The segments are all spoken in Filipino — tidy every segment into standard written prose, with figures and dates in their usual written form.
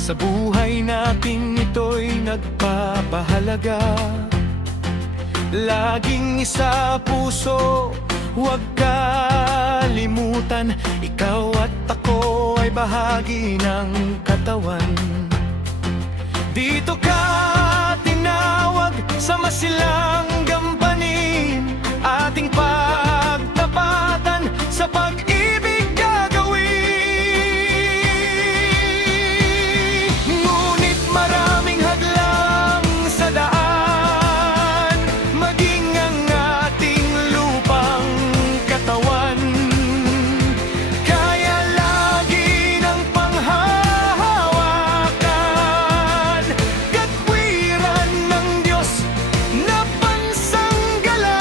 Sa buhay natin ito'y nagpapahalaga. Laging isa puso, huwag kalimutan, ikaw at ako ay bahagi ng katawan. Dito ka tinawag sa masilang gampanin, ating pagtapatan sa pag-ibig gagawin. Ngunit maraming hadlang sa daan, maging ang ating lupang katawan. Kaya lagi ng panghahawakan, katwiran ng Diyos na pansanggalang.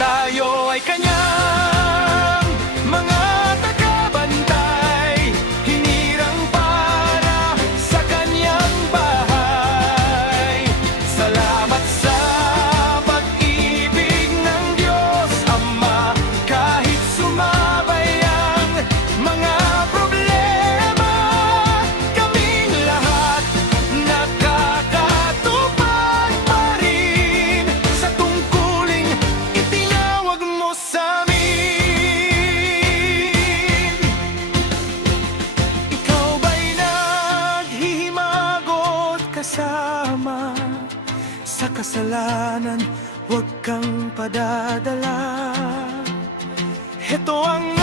Tayo ay kanyang mga tagabantay, hinirang para sa kanyang bahay. Salamat sa pag-ibig ng Diyos Ama, kahit sumabay ang mga problema, kaming lahat nakakatupad pa rin sa tungkuling itinawag mo sa amin. Ikaw ba'y naghihimagot kasama sa kasalanan? Huwag kang padadala. Ito ang